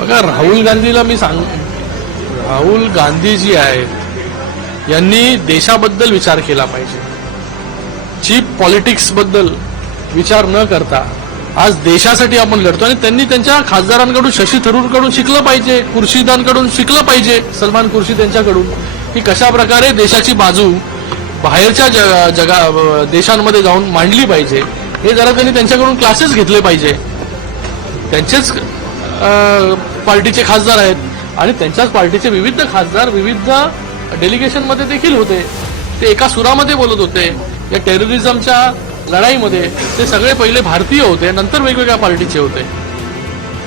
बघा, राहुल गांधीला मी राहुल गांधी जी आहेत यांनी देशाबद्दल विचार केला पाहिजे. चीप पॉलिटिक्स बद्दल विचार न करता आज देशासाठी आपण लढतो आणि त्यांनी त्यांच्या खासदारांकडून, शशी थरूरकडून शिकलं पाहिजे, खुर्शिदांकडून शिकलं पाहिजे, सलमान खुर्शिद यांच्याकडून, की कशा प्रकारे देशाची बाजू बाहेरच्या देशांमध्ये जाऊन मांडली पाहिजे. हे जरा त्यांनी त्यांच्याकडून क्लासेस घेतले पाहिजे. त्यांचेच पार्टीचे खासदार आहेत आणि त्यांच्याच पार्टीचे विविध खासदार विविध डेलिगेशनमध्ये देखील होते. ते एका सुरामध्ये बोलत होते. या टेररिझमच्या लढाईमध्ये ते सगळे पहिले भारतीय होते, नंतर वेगवेगळ्या पार्टीचे होते.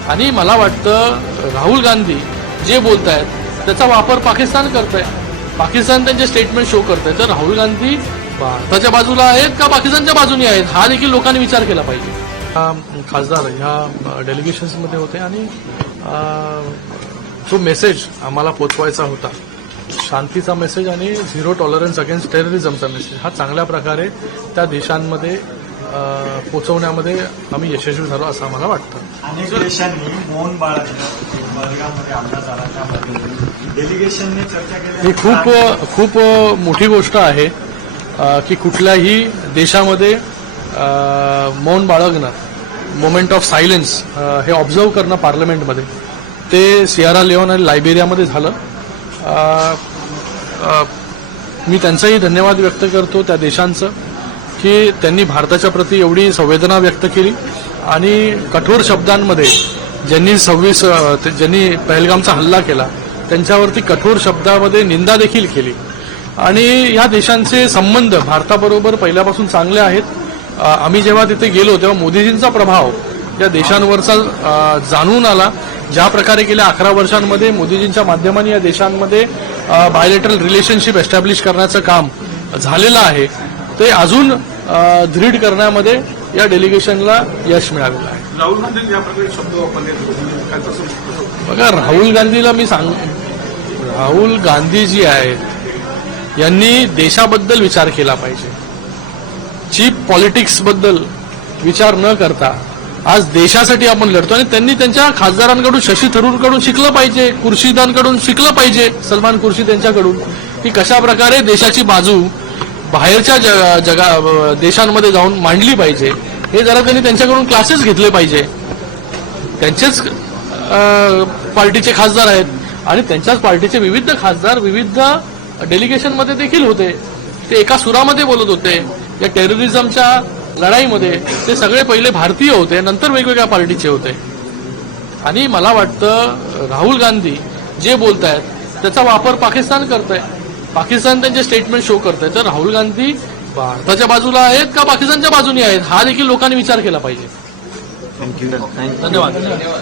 आणि मला वाटतं राहुल गांधी जे बोलत आहेत त्याचा वापर पाकिस्तान करत आहे. पाकिस्तान त्यांचे स्टेटमेंट शो करत आहे. तर राहुल गांधी भारताच्या बाजूला आहेत का पाकिस्तानच्या बाजूने आहेत हा देखील लोकांनी विचार केला पाहिजे. खासदार ह्या डेलिगेशन्समध्ये होते आणि जो मेसेज आम्हाला पोचवायचा होता, शांतीचा मेसेज आणि झिरो टॉलरन्स अगेन्स्ट टेररिझमचा मेसेज, हा चांगल्या प्रकारे त्या देशांमध्ये पोचवण्यामध्ये आम्ही यशस्वी झालो असं आम्हाला वाटतं. अनेक देशांनी मौन बाळगलं, वर्गामध्ये हल्ला झाला, त्यामध्ये डेलिगेशनने चर्चा केली. ही खूप मोठी गोष्ट आहे की कुठल्याही देशामध्ये मौन बाळगणं, मोमेंट ऑफ सायलेन्स हे ऑब्झर्व करणं पार्लमेंटमध्ये, ते सियरा लिओन आणि लायबेरियामध्ये झालं. मी त्यांचाही धन्यवाद व्यक्त करतो त्या देशांचं की त्यांनी भारताच्या प्रती एवढी संवेदना व्यक्त केली आणि कठोर शब्दांमध्ये ज्यांनी पहलगामचा हल्ला केला त्यांच्यावरती कठोर शब्दामध्ये निंदा देखील केली. आणि ह्या देशांचे संबंध भारताबरोबर पहिल्यापासून चांगले आहेत. आम्ही जेव्हा तिथे गेलो तेव्हा मोदीजींचा प्रभाव या देशांवरचा जाणून आला. ज्या प्रकारे गेल्या 11 वर्षांमध्ये मोदीजींच्या माध्यमाने या देशांमध्ये बायलेटरल रिलेशनशिप एस्टॅब्लिश करण्याचं काम झालेलं आहे, ते अजून दृढ करण्यामध्ये या डेलिगेशनला यश मिळालेलं आहे. राहुल गांधी या प्रकारे शब्द वापरले. बघा, राहुल गांधीला मी राहुल गांधी जी आहेत यांनी देशाबद्दल विचार केला पाहिजे. चीप पॉलिटिक्स बद्दल विचार न करता आज देशासाठी आपण लढतो आणि त्यांनी त्यांच्या खासदारांकडून, शशी थरूरकडून शिकलं पाहिजे, खुर्शिदांकडून शिकलं पाहिजे, सलमान खुर्शिद यांच्याकडून, की कशा प्रकारे देशाची बाजू बाहेरच्या देशांमध्ये जाऊन मांडली पाहिजे. हे जरा त्यांनी त्यांच्याकडून क्लासेस घेतले पाहिजे. त्यांचेच पार्टीचे खासदार आहेत आणि त्यांच्याच पार्टीचे विविध खासदार विविध डेलिगेशनमध्ये देखील होते. ते एका सुरामध्ये बोलत होते. या टेररिझमच्या लढाईमध्ये ते सगळे पहिले भारतीय होते, नंतर वेगवेगळ्या पार्टीचे होते. आणि मला वाटतं राहुल गांधी जे बोलत आहेत त्याचा वापर पाकिस्तान करत आहे. पाकिस्तान त्यांचे स्टेटमेंट शो करत आहे. तर राहुल गांधी भारताच्या बाजूला आहेत का पाकिस्तानच्या बाजूने आहेत हा देखील लोकांनी विचार केला पाहिजे. थँक्यू. धन्यवाद.